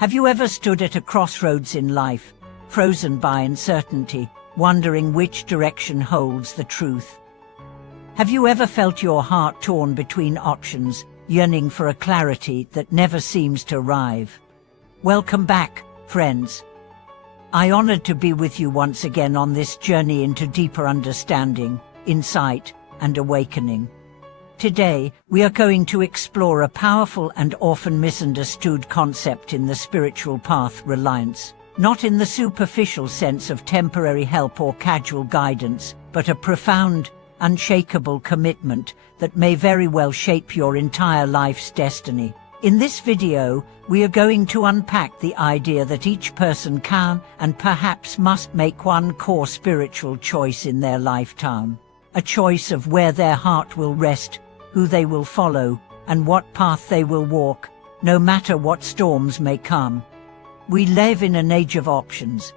Have you ever stood at a crossroads in life, frozen by uncertainty, wondering which direction holds the truth? Have you ever felt your heart torn between options, yearning for a clarity that never seems to arrive? Welcome back, friends. I'm honored to be with you once again on this journey into deeper understanding, insight, and awakening. Today, we are going to explore a powerful and often misunderstood concept in the spiritual path: reliance. Not in the superficial sense of temporary help or casual guidance, but a profound, unshakable commitment that may very well shape your entire life's destiny. In this video, we are going to unpack the idea that each person can and perhaps must make one core spiritual choice in their lifetime. A choice of where their heart will rest, who they will follow, and what path they will walk, no matter what storms may come. We live in an age of options.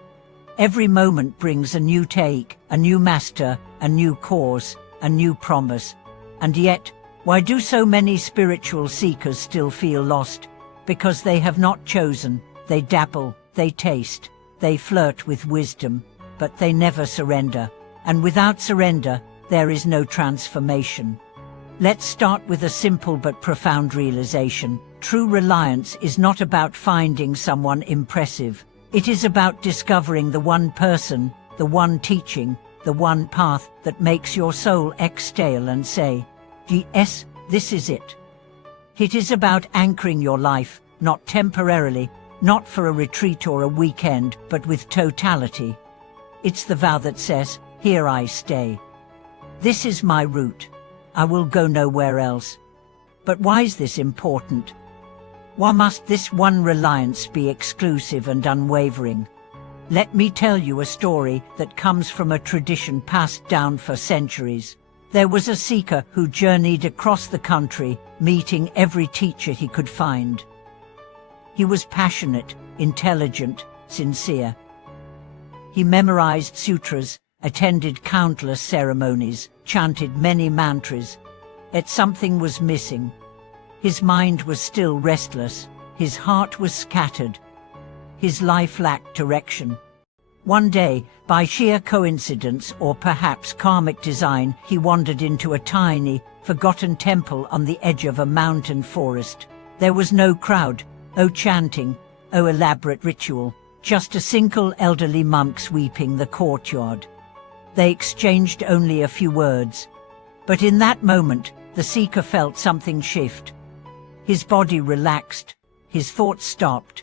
Every moment brings a new take, a new master, a new cause, a new promise. And yet, why do so many spiritual seekers still feel lost? Because they have not chosen. They dabble, they taste, they flirt with wisdom, but they never surrender. And without surrender, there is no transformation. Let's start with a simple but profound realization. True reliance is not about finding someone impressive. It is about discovering the one person, the one teaching, the one path that makes your soul exhale and say, "Yes, this is it." It is about anchoring your life, not temporarily, not for a retreat or a weekend, but with totality. It's the vow that says, "Here I stay. This is my route. I will go nowhere else." But why is this important? Why must this one reliance be exclusive and unwavering? Let me tell you a story that comes from a tradition passed down for centuries. There was a seeker who journeyed across the country, meeting every teacher he could find. He was passionate, intelligent, sincere. He memorized sutras, attended countless ceremonies, chanted many mantras. Yet something was missing. His mind was still restless, his heart was scattered. His life lacked direction. One day, by sheer coincidence or perhaps karmic design, he wandered into a tiny, forgotten temple on the edge of a mountain forest. There was no crowd, no chanting, no elaborate ritual, just a single elderly monk sweeping the courtyard. They exchanged only a few words. But in that moment, the seeker felt something shift. His body relaxed, his thoughts stopped,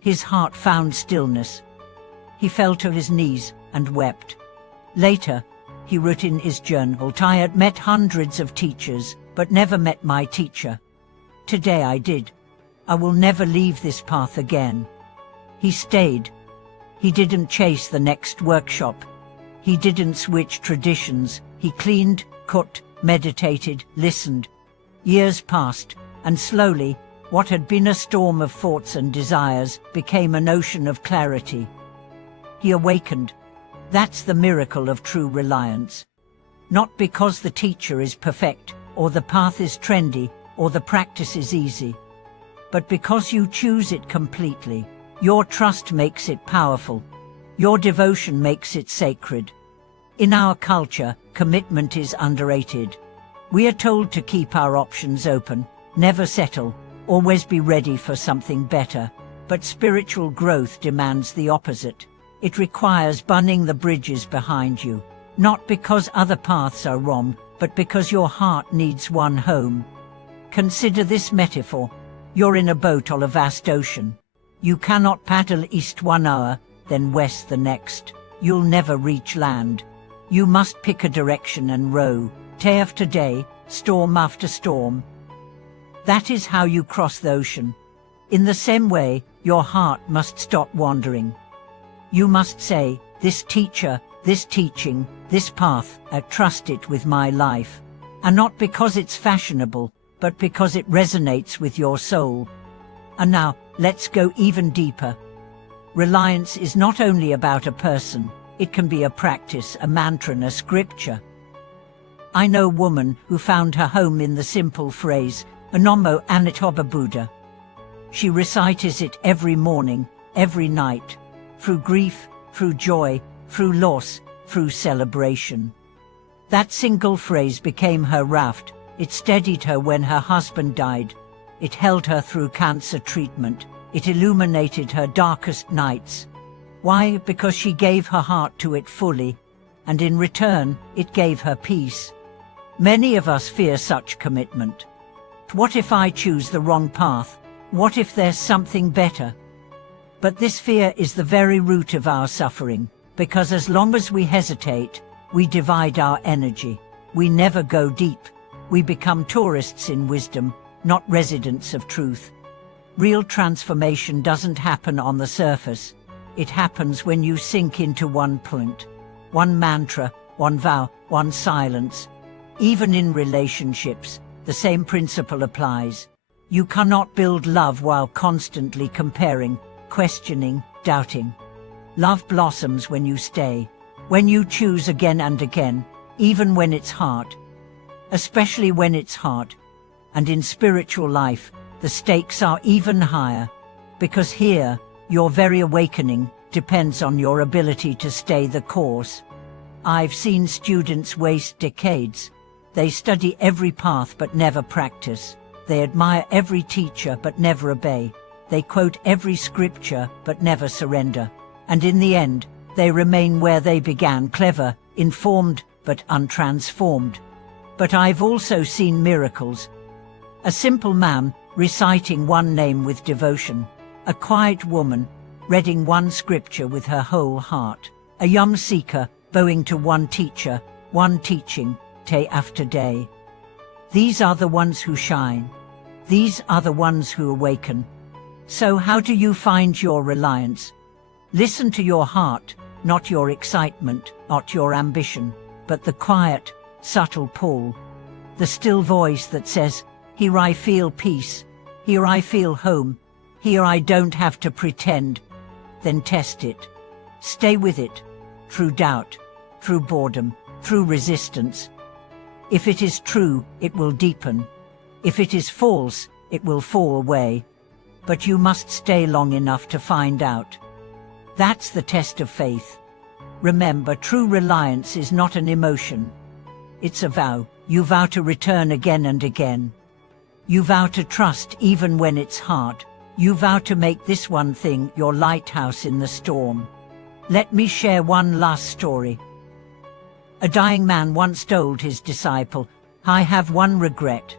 his heart found stillness. He fell to his knees and wept. Later, he wrote in his journal, "I had met hundreds of teachers, but never met my teacher. Today I did. I will never leave this path again." He stayed. He didn't chase the next workshop. He didn't switch traditions. He cleaned, cooked, meditated, listened. Years passed, and slowly, what had been a storm of thoughts and desires became an ocean of clarity. He awakened. That's the miracle of true reliance. Not because the teacher is perfect, or the path is trendy, or the practice is easy, but because you choose it completely. Your trust makes it powerful. Your devotion makes it sacred. In our culture, commitment is underrated. We are told to keep our options open, never settle, always be ready for something better. But spiritual growth demands the opposite. It requires burning the bridges behind you, not because other paths are wrong, but because your heart needs one home. Consider this metaphor. You're in a boat on a vast ocean. You cannot paddle east 1 hour, then west the next. You'll never reach land. You must pick a direction and row, day after day, storm after storm. That is how you cross the ocean. In the same way, your heart must stop wandering. You must say, "This teacher, this teaching, this path, I trust it with my life." And not because it's fashionable, but because it resonates with your soul. And now, let's go even deeper. Reliance is not only about a person. It can be a practice, a mantra, and a scripture. I know a woman who found her home in the simple phrase, "Namo Anatoba Buddha." She recites it every morning, every night, through grief, through joy, through loss, through celebration. That single phrase became her raft. It steadied her when her husband died. It held her through cancer treatment. It illuminated her darkest nights. Why? Because she gave her heart to it fully, and in return, it gave her peace. Many of us fear such commitment. What if I choose the wrong path? What if there's something better? But this fear is the very root of our suffering, because as long as we hesitate, we divide our energy. We never go deep. We become tourists in wisdom, not residents of truth. Real transformation doesn't happen on the surface. It happens when you sink into one point, one mantra, one vow, one silence. Even in relationships, the same principle applies. You cannot build love while constantly comparing, questioning, doubting. Love blossoms when you stay, when you choose again and again, even when it's hard. Especially when it's hard. And in spiritual life, the stakes are even higher, because here, your very awakening depends on your ability to stay the course. I've seen students waste decades. They study every path but never practice. They admire every teacher but never obey. They quote every scripture but never surrender. And in the end, they remain where they began, clever, informed, but untransformed. But I've also seen miracles. A simple man reciting one name with devotion. A quiet woman reading one scripture with her whole heart. A young seeker bowing to one teacher, one teaching, day after day. These are the ones who shine. These are the ones who awaken. So how do you find your reliance? Listen to your heart, not your excitement, not your ambition, but the quiet, subtle pull. The still voice that says, here I feel peace, here I feel home, here I don't have to pretend. Then test it. Stay with it, through doubt, through boredom, through resistance. If it is true, it will deepen. If it is false, it will fall away. But you must stay long enough to find out. That's the test of faith. Remember, true reliance is not an emotion. It's a vow. You vow to return again and again. You vow to trust even when it's hard. You vow to make this one thing your lighthouse in the storm. Let me share one last story. A dying man once told his disciple, I have one regret.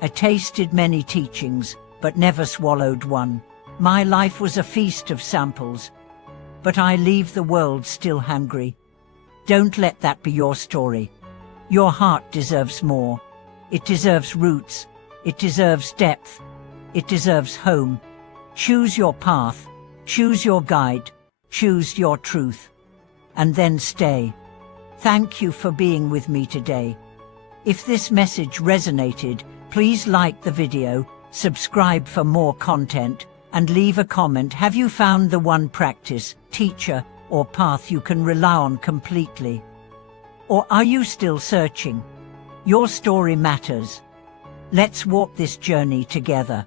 I tasted many teachings, but never swallowed one. My life was a feast of samples, but I leave the world still hungry. Don't let that be your story. Your heart deserves more. It deserves roots. It deserves depth. It deserves home. Choose your path. Choose your guide. Choose your truth. And then stay. Thank you for being with me today. If this message resonated, please like the video, subscribe for more content, and leave a comment. Have you found the one practice, teacher, or path you can rely on completely? Or are you still searching? Your story matters. Let's walk this journey together.